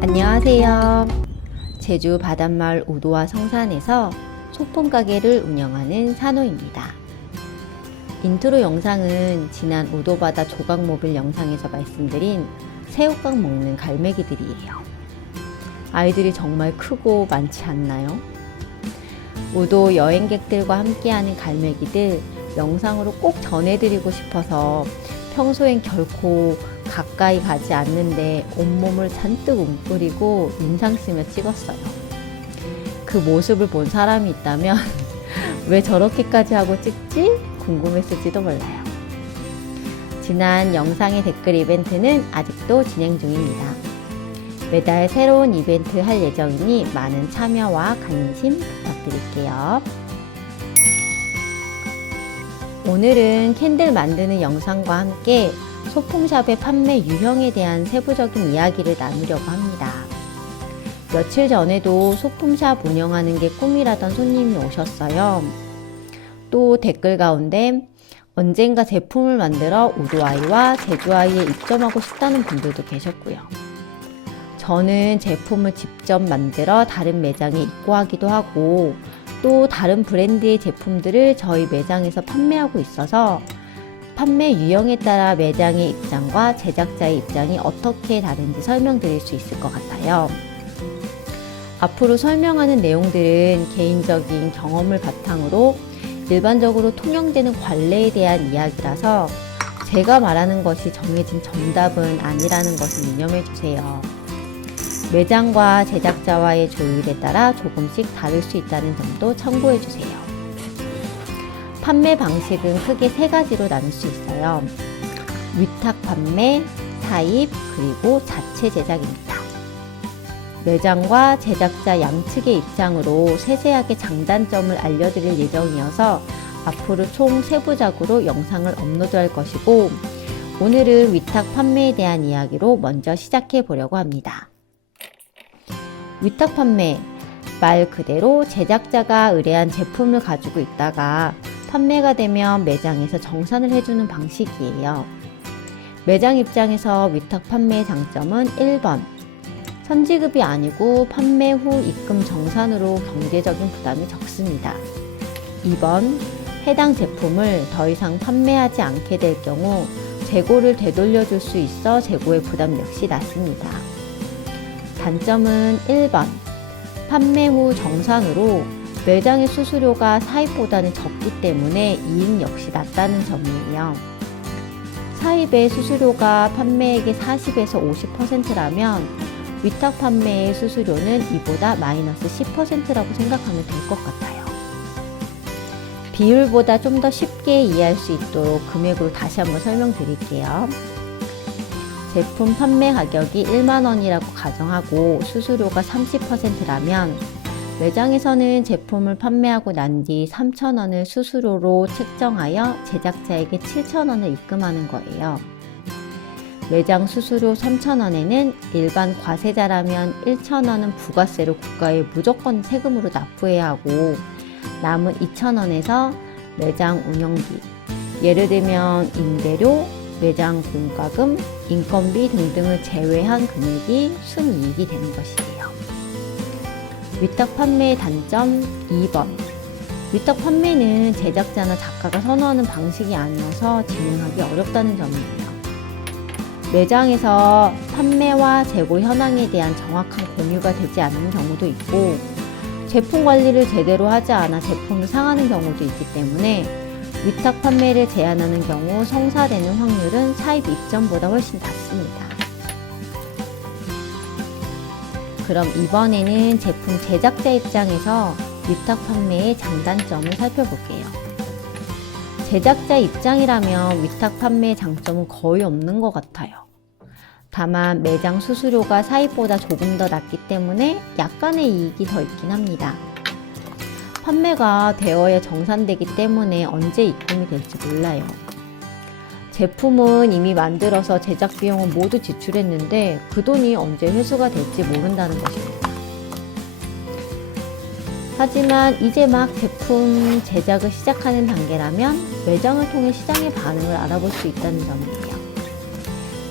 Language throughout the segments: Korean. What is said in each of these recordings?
안녕하세요. 제주 바닷마을 우도와 성산에서 소품 가게를 운영하는 산호입니다. 인트로 영상은 지난 우도바다 조각모빌 영상에서 말씀드린 새우깡 먹는 갈매기들이에요. 아이들이 정말 크고 많지 않나요? 우도 여행객들과 함께하는 갈매기들 영상으로 꼭 전해드리고 싶어서 평소엔 결코 가까이 가지 않는데 온몸을 잔뜩 웅크리고 인상 쓰며 찍었어요. 그 모습을 본 사람이 있다면 왜 저렇게까지 하고 찍지? 궁금했을지도 몰라요. 지난 영상의 댓글 이벤트는 아직도 진행 중입니다. 매달 새로운 이벤트 할 예정이니 많은 참여와 관심 부탁드릴게요. 오늘은 캔들 만드는 영상과 함께 소품샵의 판매 유형에 대한 세부적인 이야기를 나누려고 합니다. 며칠 전에도 소품샵 운영하는 게 꿈이라던 손님이 오셨어요. 또 댓글 가운데 언젠가 제품을 만들어 우도아이와 제주아이에 입점하고 싶다는 분들도 계셨고요. 저는 제품을 직접 만들어 다른 매장에 입고하기도 하고 또 다른 브랜드의 제품들을 저희 매장에서 판매하고 있어서 판매 유형에 따라 매장의 입장과 제작자의 입장이 어떻게 다른지 설명드릴 수 있을 것 같아요. 앞으로 설명하는 내용들은 개인적인 경험을 바탕으로 일반적으로 통용되는 관례에 대한 이야기라서 제가 말하는 것이 정해진 정답은 아니라는 것을 유념해 주세요. 매장과 제작자와의 조율에 따라 조금씩 다를 수 있다는 점도 참고해 주세요. 판매 방식은 크게 세 가지로 나눌 수 있어요. 위탁 판매, 사입, 그리고 자체 제작입니다. 매장과 제작자 양측의 입장으로 세세하게 장단점을 알려드릴 예정이어서 앞으로 총 3부작으로 영상을 업로드할 것이고 오늘은 위탁 판매에 대한 이야기로 먼저 시작해 보려고 합니다. 위탁 판매, 말 그대로 제작자가 의뢰한 제품을 가지고 있다가 판매가 되면 매장에서 정산을 해주는 방식이에요. 매장 입장에서 위탁 판매의 장점은 1번, 선지급이 아니고 판매 후 입금 정산으로 경제적인 부담이 적습니다. 2번, 해당 제품을 더 이상 판매하지 않게 될 경우 재고를 되돌려줄 수 있어 재고의 부담 역시 낮습니다. 단점은 1번, 판매 후 정산으로 매장의 수수료가 사입보다는 적기 때문에 이익 역시 낮다는 점이에요. 사입의 수수료가 판매액의 40에서 50%라면 위탁 판매의 수수료는 이보다 마이너스 10%라고 생각하면 될 것 같아요. 비율보다 좀 더 쉽게 이해할 수 있도록 금액으로 다시 한번 설명드릴게요. 제품 판매 가격이 1만원이라고 가정하고 수수료가 30%라면 매장에서는 제품을 판매하고 난 뒤 3,000원을 수수료로 책정하여 제작자에게 7,000원을 입금하는 거예요. 매장 수수료 3,000원에는 일반 과세자라면 1,000원은 부가세로 국가에 무조건 세금으로 납부해야 하고 남은 2,000원에서 매장 운영비, 예를 들면 임대료, 매장 공과금, 인건비 등등을 제외한 금액이 순이익이 되는 것이에요. 위탁 판매의 단점 2번. 위탁 판매는 제작자나 작가가 선호하는 방식이 아니어서 진행하기 어렵다는 점이에요. 매장에서 판매와 재고 현황에 대한 정확한 공유가 되지 않는 경우도 있고 제품 관리를 제대로 하지 않아 제품이 상하는 경우도 있기 때문에 위탁 판매를 제한하는 경우 성사되는 확률은 사입 입점보다 훨씬 낮습니다. 그럼 이번에는 제품 제작자 입장에서 위탁 판매의 장단점을 살펴볼게요. 제작자 입장이라면 위탁 판매의 장점은 거의 없는 것 같아요. 다만 매장 수수료가 사입보다 조금 더 낮기 때문에 약간의 이익이 더 있긴 합니다. 판매가 되어야 정산되기 때문에 언제 입금이 될지 몰라요. 제품은 이미 만들어서 제작 비용은 모두 지출했는데 그 돈이 언제 회수가 될지 모른다는 것입니다. 하지만 이제 막 제품 제작을 시작하는 단계라면 매장을 통해 시장의 반응을 알아볼 수 있다는 점이에요.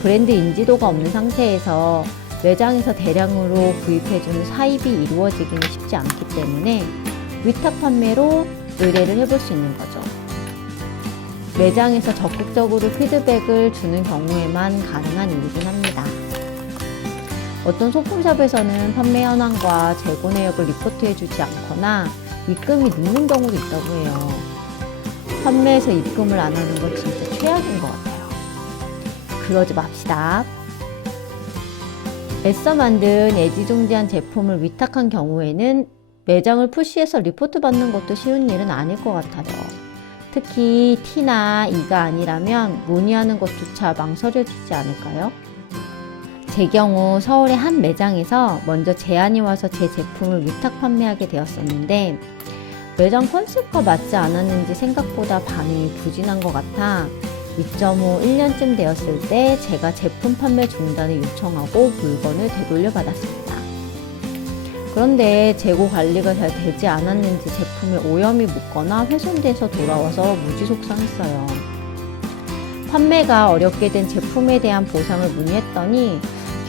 브랜드 인지도가 없는 상태에서 매장에서 대량으로 구입해주는 사입이 이루어지기는 쉽지 않기 때문에 위탁 판매로 의뢰를 해볼 수 있는 거죠. 매장에서 적극적으로 피드백을 주는 경우에만 가능한 일이긴 합니다. 어떤 소품샵에서는 판매 현황과 재고 내역을 리포트해주지 않거나 입금이 늦는 경우도 있다고 해요. 판매에서 입금을 안 하는 건 진짜 최악인 것 같아요. 그러지 맙시다. 애써 만든 애지중지한 제품을 위탁한 경우에는 매장을 푸시해서 리포트 받는 것도 쉬운 일은 아닐 것 같아요. 특히 T나 E가 아니라면 문의하는 것조차 망설여지지 않을까요? 제 경우 서울의 한 매장에서 먼저 제안이 와서 제 제품을 위탁 판매하게 되었었는데 매장 컨셉과 맞지 않았는지 생각보다 반응이 부진한 것 같아 2.5, 1년쯤 되었을 때 제가 제품 판매 중단을 요청하고 물건을 되돌려 받았습니다. 그런데 재고 관리가 잘 되지 않았는지 제품에 오염이 묻거나 훼손돼서 돌아와서 무지 속상했어요. 판매가 어렵게 된 제품에 대한 보상을 문의했더니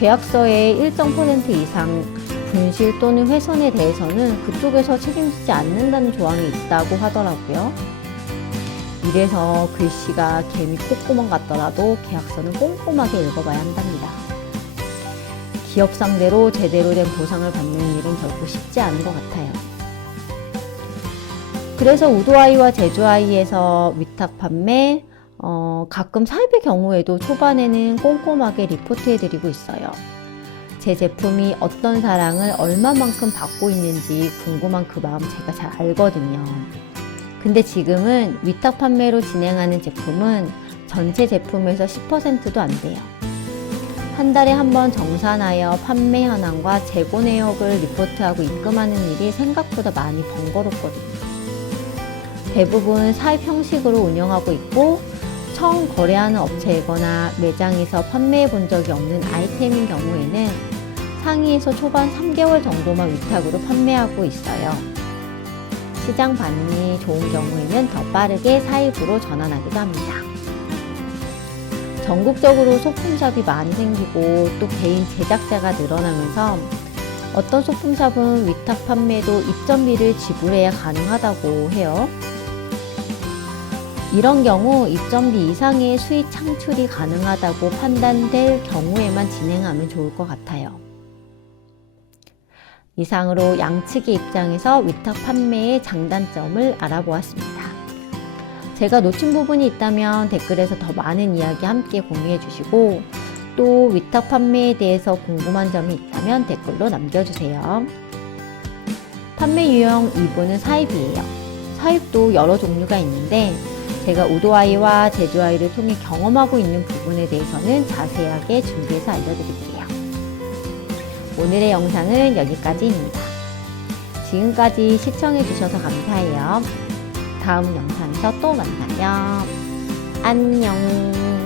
계약서에 일정 % 이상 분실 또는 훼손에 대해서는 그쪽에서 책임지지 않는다는 조항이 있다고 하더라고요. 이래서 글씨가 개미 콧구멍 같더라도 계약서는 꼼꼼하게 읽어봐야 한답니다. 기업 상대로 제대로 된 보상을 받는 일은 결코 쉽지 않은 것 같아요. 그래서 우도아이와 제주아이에서 위탁 판매, 가끔 사입의 경우에도 초반에는 꼼꼼하게 리포트해드리고 있어요. 제 제품이 어떤 사랑을 얼마만큼 받고 있는지 궁금한 그 마음 제가 잘 알거든요. 근데 지금은 위탁 판매로 진행하는 제품은 전체 제품에서 10%도 안 돼요. 한 달에 한 번 정산하여 판매 현황과 재고 내역을 리포트하고 입금하는 일이 생각보다 많이 번거롭거든요. 대부분 사입 형식으로 운영하고 있고 처음 거래하는 업체이거나 매장에서 판매해 본 적이 없는 아이템인 경우에는 상위에서 초반 3개월 정도만 위탁으로 판매하고 있어요. 시장 반응이 좋은 경우에는 더 빠르게 사입으로 전환하기도 합니다. 전국적으로 소품샵이 많이 생기고 또 개인 제작자가 늘어나면서 어떤 소품샵은 위탁 판매도 입점비를 지불해야 가능하다고 해요. 이런 경우 입점비 이상의 수익 창출이 가능하다고 판단될 경우에만 진행하면 좋을 것 같아요. 이상으로 양측의 입장에서 위탁 판매의 장단점을 알아보았습니다. 제가 놓친 부분이 있다면 댓글에서 더 많은 이야기 함께 공유해 주시고 또 위탁 판매에 대해서 궁금한 점이 있다면 댓글로 남겨주세요. 판매 유형 2부는 사입이에요. 사입도 여러 종류가 있는데 제가 우도아이와 제주아이를 통해 경험하고 있는 부분에 대해서는 자세하게 준비해서 알려드릴게요. 오늘의 영상은 여기까지입니다. 지금까지 시청해주셔서 감사해요. 다음 영상에서 또 만나요. 안녕.